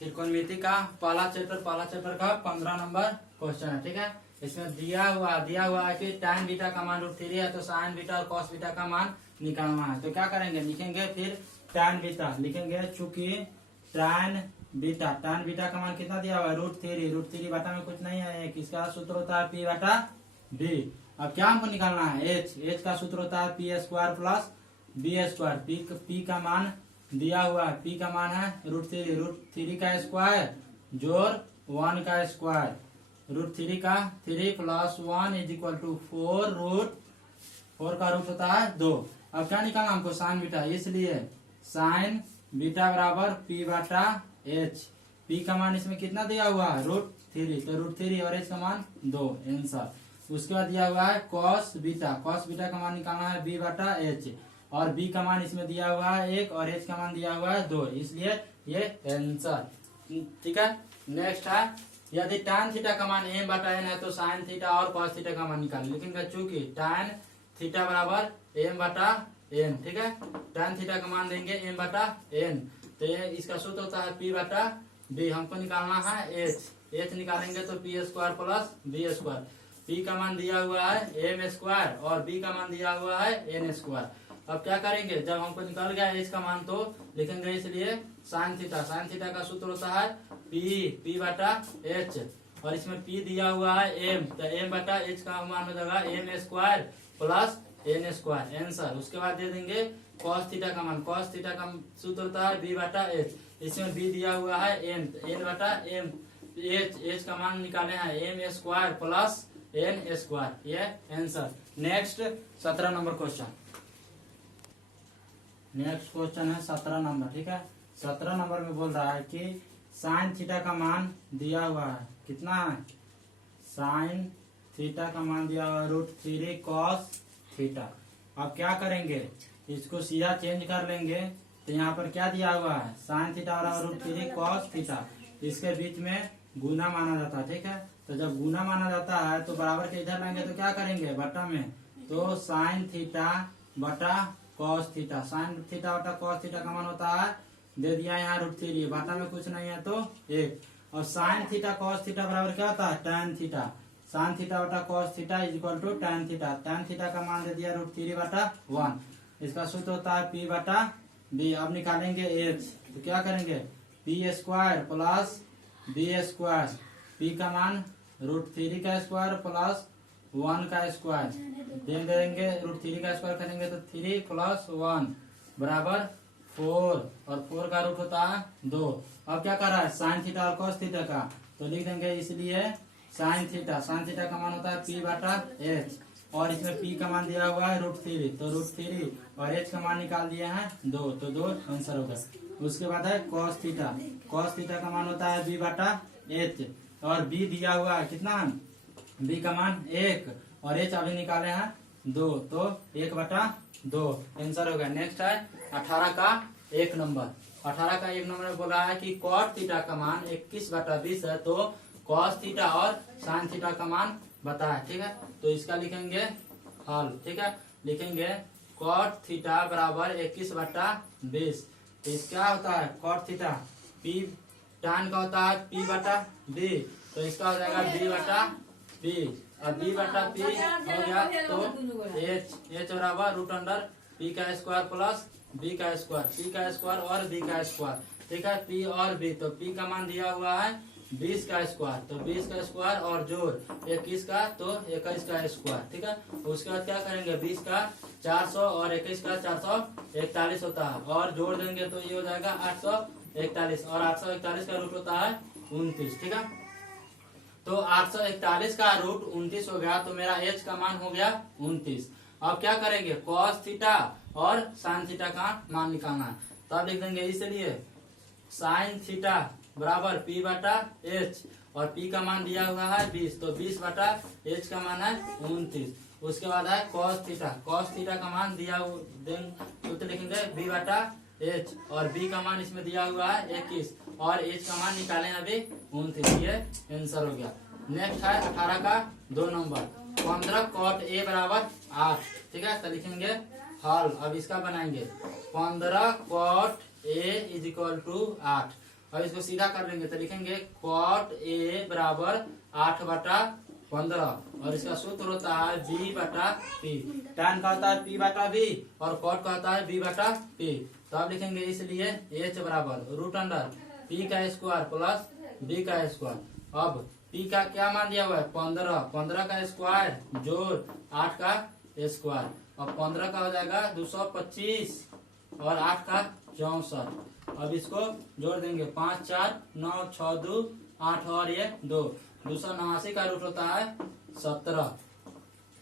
त्रिकोणमिति का पहला चैप्टर का 15 नंबर क्वेश्चन है। ठीक है, इसमें दिया हुआ है कि tan बीटा का मान √3 है, तो sin बीटा और cos बीटा का मान निकालना है। तो क्या करेंगे, लिखेंगे फिर tan बीटा लिखेंगे, चूंकि tan बीटा का मान कितना दिया हुआ है √3 बटा में कुछ नहीं है, किसका सूत्र होता है p बटा b। अब क्या हमको निकालना है, h का सूत्र होता है p square plus b square. p का मान दिया हुआ है, p का मान है √3 का स्क्वायर जोड़ 1 का स्क्वायर, √3 का 3 प्लस 1 इज इक्वल टू 4 का रूट होता है 2। अब क्या निकालना हमको, साइन बीटा, इसलिए साइन बीटा बराबर p बटा h। p का मान इसमें कितना दिया हुआ है √3, तो √3 और h का मान 2 आंसर। उसके बाद दिया हुआ है cos बीटा का मान निकालना है b बटा h, और b का मान इसमें दिया हुआ है 1 और h का मान दिया हुआ है 2, इसलिए ये आंसर। ठीक है, नेक्स्ट है, यदि tan थीटा का मान m बटा n है तो sin थीटा और cos थीटा का मान निकालें। लिखेंगे चूंकि tan थीटा बराबर m बटा n। ठीक है, tan थीटा का मान देंगे m बटा n, तो ये इसका सूत्र होता है p बटा b। हमको निकालना है h निकालेंगे तो p square plus b square. p का मान दिया हुआ है m स्क्वायर और b का मान दिया हुआ है n स्क्वायर। अब क्या करेंगे, जब हमको निकल गया h का मान तो लिखेंगे, इसलिए साइन थीटा का सूत्र होता है p बटा h, और इसमें p दिया हुआ है m, तो m बटा h का मान हो जाएगा m square plus n square answer. उसके बाद दे देंगे cos थीटा का मान, cos थीटा का सूत्र होता है b बटा h, इसमें b दिया हुआ है n, n बटा m, h का मान निकाले हैं m square plus n square, ये answer. Next 17 number question, next question है 17 नंबर। ठीक है, 17 नंबर में बोल रहा है कि साइन थीटा का मान दिया हुआ है, कितना है, साइन थीटा का मान दिया हुआ है √3 cos थीटा। अब क्या करेंगे, इसको सीधा चेंज कर लेंगे, तो यहाँ पर क्या दिया हुआ है, साइन थीटा और √3 cos थीटा, इसके बीच में गुना माना जाता है। ठीक है, तो जब गुना माना जाता है तो बराबर के इधर लाएंगे तो क्या करेंगे, बटा में, तो साइन थीटा बटा cos थीटा, साइन थीटा बटा cos थीटा का मान होता है, दे दिया यहाँ √3, बटा में कुछ नहीं है तो 1, और साइन थीटा cos थीटा बराबर क्या होता है, tan थीटा, साइन थीटा बटा cos theta is equal to tan theta का मान दे दिया √3 बटा 1, इसका सूत्र होता है p बटा b। अब निकालेंगे h, तो क्या करेंगे, p square plus b square, p का मान √3 का स्क्वायर प्लस 1 का स्क्वायर, देंगे √3 का स्क्वायर करेंगे तो 3 प्लस 1 बराबर 4, और 4 का रूट होता है 2। अब क्या कर रहा है, साइन थीटा और cos थीटा का, तो लिख देंगे, इसलिए साइन थीटा का मान होता है p बटा h, और इसमें p का मान दिया हुआ है √3, तो √3 और h का मान निकाल दिए हैं 2, तो 2 आंसर होगा। उसके बाद है cos थीटा का मान होता है b बटा h, और b दिया हुआ है कितना, b का मान 1 और h अभी निकाले हैं 2, तो 1 बटा 2 आंसर होगा। नेक्स्ट है 18 का 1 नंबर में बोला है कि cot थीटा का मान 21 बटा 20 है, तो cos थीटा और sin थीटा का मान बताए। ठीक है, तो इसका लिखेंगे हल। ठीक है, लिखेंगे cot थीटा बराबर 21 बटा 20, तो इसका होता है cot थीटा, p tan का होता है p बटा b, तो इसका हो जाएगा b बटा p, अब b बटा p हो गया, तो h बराबर √p का स्क्वायर प्लस b का स्क्वायर और b का स्क्वायर। ठीक है, p और b, तो p का मान दिया हुआ है 20 का स्क्वायर, तो 20 का स्क्वायर और जोड़ 21 का, तो 21 का स्क्वायर। ठीक है, उसके बाद क्या करेंगे, 20 का 400 और 21 का 441 होता है, और जोड़ देंगे तो ये हो जाएगा 841, और 841 का रूट होता है 29। ठीक है, तो 841 का रूट 29 हो गया, तो मेरा h का मान हो गया 29। अब क्या करेंगे, cos थीटा और sin थीटा का मान निकालना है, तब लिख देंगे, इसलिए sin थीटा बराबर p बटा h, और p का मान दिया हुआ है 20, तो 20 बटा h का मान है 29। उसके बाद है cos थीटा का मान दिया तो लिखेंगे b बटा h, और b का मान इसमें दिया हुआ है 21, और h का मान निकालें अभी 29, ये आंसर हो गया। नेक्स्ट है 18 का 2 नंबर, 15 cot a बराबर 8। ठीक है, तो लिखेंगे हल। अब इसका बनाएंगे 15 cot a is equal to 8, अब इसको सीधा कर लेंगे तो लिखेंगे cot A बराबर 8/15 और इसका सूत्र होता है B/P। tan का होता है P/B और cot का होता है B/P। तो आप लिखेंगे इसलिए H बराबर √P का स्क्वायर प्लस B का स्क्वायर। अब P का क्या मान दिया हुआ है 15 का स्क्वायर जोड़ 8 का स्क्वायर। अब 15 का हो जाएगा 225 और 8 का 64। अब इसको जोड़ देंगे 5 4 9 6 2 8 और ये 289 का रूट होता है 17।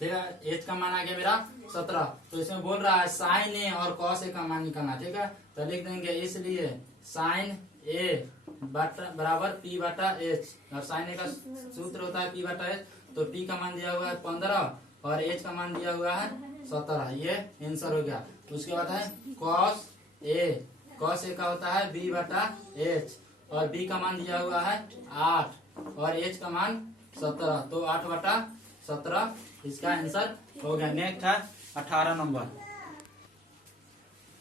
ठीक है, एच का मान आ गया मेरा 17। तो इसमें बोल रहा है साइन ए और कॉस ए का मान निकालना। ठीक है, तो लिख देंगे इसलिए साइन ए बराबर P/H और साइन ए का सूत्र होता है P/H। तो P का मान दिया हुआ है 15 और H का मान दिया हुआ है 17। ये आंसर हो गया। उसके बाद है कॉस ए का होता है B/H और B का मान दिया हुआ है 8 और H का मान 17। तो 8/17 इसका आंसर हो गया। नेक्स्ट है 18 नंबर।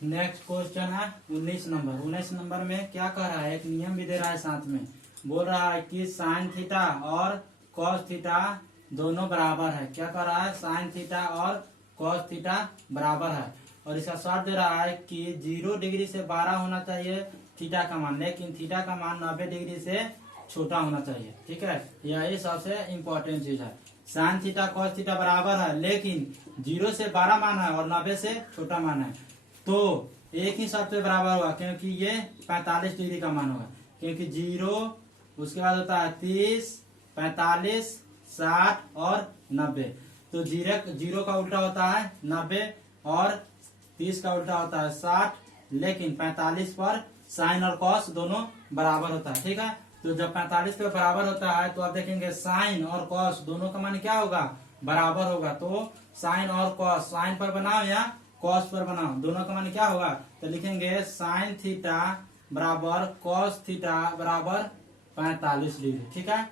नेक्स्ट क्वेश्चन है 19 नंबर। 19 नंबर में क्या कह रहा है, एक नियम भी दे रहा है साथ में। बोल रहा है कि साइन थीटा और कॉस थीटा दोनों बराबर है। क्या कह रहा है, साइन थीटा और कॉस थीटा बराबर है और इसका शर्त दे रहा है कि 0 डिग्री से 12 होना चाहिए थीटा का मान, लेकिन थीटा का मान 90 डिग्री से छोटा होना चाहिए। ठीक है, यही सबसे इम्पोर्टेंट चीज है। साइन थीटा कॉस थीटा बराबर है लेकिन 0 से 12 मान है और 90 से छोटा मान है, तो एक ही शर्त पे बराबर होगा क्योंकि ये 45 डिग्री का मान होगा। क्योंकि 0 उसके बाद होता है 30 45 60 और 90। तो 0 का उल्टा होता है 90 और 30 का उल्टा होता है 60, लेकिन 45 पर साइन और कॉस दोनों बराबर होता है। ठीक है, तो जब 45 पे बराबर होता है तो आप देखेंगे साइन और कॉस दोनों का मान क्या होगा, बराबर होगा। तो साइन और कॉस, साइन पर बनाओ या कॉस पर बनाओ, दोनों का मान क्या होगा, तो लिखेंगे साइन थीटा बराबर कॉस थीटा बराबर 45 डिग्री। ठीक है,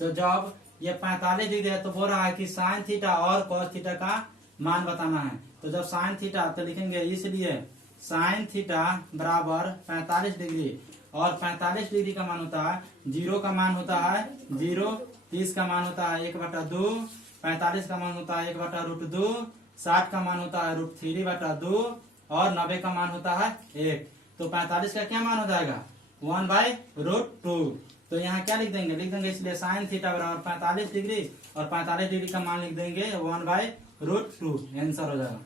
तो जब ये 45 डिग्री है तो बोल रहा है कि साइन थीटा और कॉस थीटा का मान बताना है। तो जब साइन थीटा तो लिखेंगे इसलिए साइन थीटा बराबर 45 डिग्री और 45 डिग्री का मान होता है 0 का मान होता है 0, 30 का मान होता है 1/2, 45 का मान होता है 1/√2, 60 का मान होता है √3/2 और 90 का मान होता है 1। तो 45 का क्या मान हो जाएगा 1/√2। तो यहाँ क्या लिख देंगे इसलिए साइन थीटा बराबर 45 डिग्री और 45 डिग्री का मान लिख देंगे 1/√2, आंसर हो जाएगा।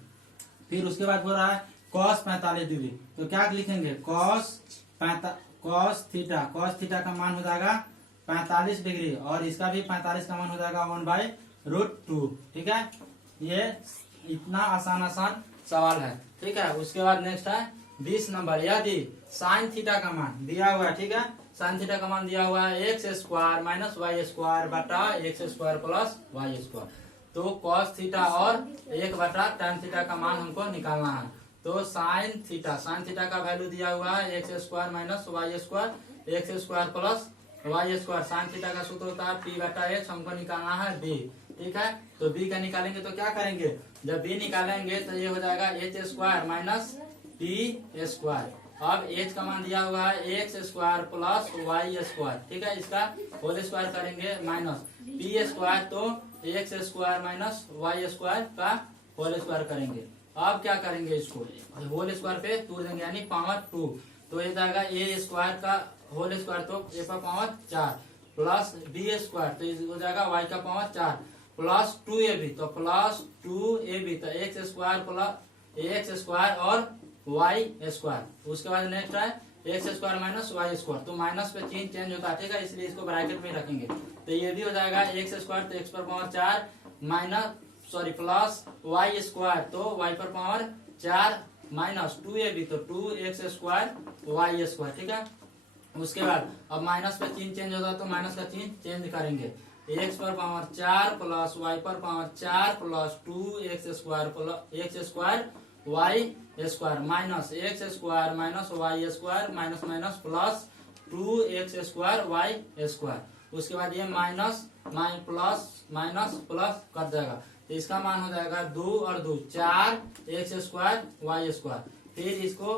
फिर उसके बाद बोल रहा है कॉस 45 डिग्री, तो क्या लिखेंगे कॉस थीटा का मान हो जाएगा 45 डिग्री और इसका भी 45 का मान हो जाएगा 1/√2। ठीक है, ये इतना आसान सवाल है। ठीक है, उसके बाद नेक्स्ट है 20 नंबर। यदि साइन थीटा का मान दिया हुआ है, ठीक है, साइन थीटा का मान दिया हुआ है x² - y² प्लस y², तो कॉस थीटा और 1/tan थीटा का मान हमको निकालना है। तो साइन थीटा का वैल्यू दिया हुआ है x² - y² plus y²। Sine theta का सूत्र होता है P/H, हमको निकालना है b। ठीक है, तो b का निकालेंगे तो क्या करेंगे, जब b निकालेंगे तो ये हो जाएगा h² - p²। अब h का मान दिया हुआ है x² प्लस y²। ठीक है, इसका होल स्क्वायर करेंगे माइनस p², तो x² - y² का होल स्क्वायर करेंगे। अब क्या करेंगे, इसको होल स्क्वायर पे तोड़ देंगे यानी पावर 2। तो ये जाएगा a² का होल स्क्वायर, तो a पर पावर 4 प्लस b², तो हो जाएगा y का पावर 4 प्लस 2ab, तो प्लस 2ab, तो x² और y²। उसके बाद नेक्स्ट है x² - y², तो माइनस पे चिन्ह चेंज होता है। ठीक है, इसलिए इसको ब्रैकेट में रखेंगे। तो ये भी हो जाएगा x², तो x पर पावर 4 प्लस y², तो y पर पावर 4 माइनस 2ab, तो 2x² y²। ठीक है, उसके बाद अब माइनस पे चिन्ह चेंज होता है तो माइनस का चिन्ह चेंज करेंगे। x पर पावर 4 प्लस y पर power 4 plus 2x² y² minus x² minus y² minus minus plus 2x² y²। उसके बाद ये प्लस कर देगा, तो इसका मान हो जाएगा 2 और 2 4 x² y²। फिर इसको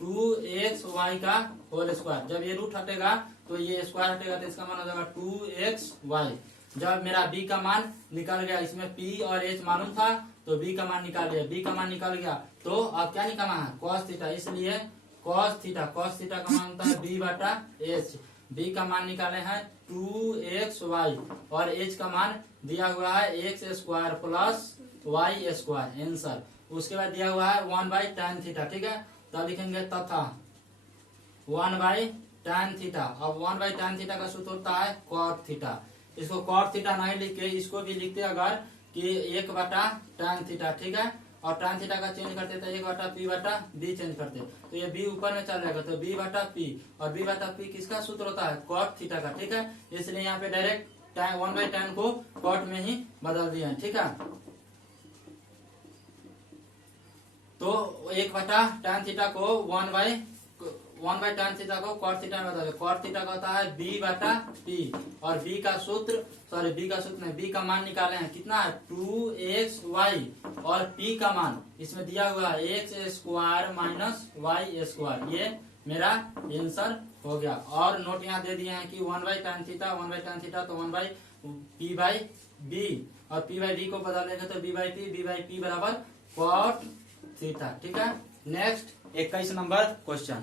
2xy का होल स्क्वायर। जब ये रूट हटेगा तो ये स्क्वायर हटेगा तो इसका मान हो जाएगा 2xy। जब मेरा b का मान निकल गया, इसमें p और h मालूम था तो b का मान निकाल लिया, b का मान निकल गया तो अब क्या निकालना है, cos थीटा। इसलिए cos थीटा का मान होता है b बटा h। b का मान निकाले हैं 2xy और h का मान दिया हुआ है x square plus y square answer. उसके बाद दिया हुआ है 1/tan थीटा। ठीक है, तब लिखेंगे तथा 1/tan थीटा। अब 1/tan थीटा का सूत्र होता है cot थीटा। इसको cot थीटा नहीं लिख के इसको भी लिखते अगर कि 1/tan थीटा। ठीक है, और tan थीटा का चेंज करते तो 1/p/b चेंज करते तो ये b ऊपर में चल जाएगा तो b/p, और b/p किसका सूत्र होता है, cot थीटा का। ठीक है, इसलिए यहाँ पे डायरेक्ट 1/tan को cot में ही बदल दिया। ठीक है, तो 1/tan थीटा को 1/tan थीटा को cot थीटा में बदल। cot थीटा का होता है b/p और b का सूत्र नहीं, b का मान निकाले हैं कितना है 2xy और p का मान इसमें दिया हुआ है x square minus y square. ये मेरा आंसर हो गया। और नोट यहाँ दे दिए हैं कि 1/tan थीटा तो 1/p/b और p/d को बदल देंगे तो b/p बराबर cot थीटा। ठीक है, नेक्स्ट 21 नंबर क्वेश्चन।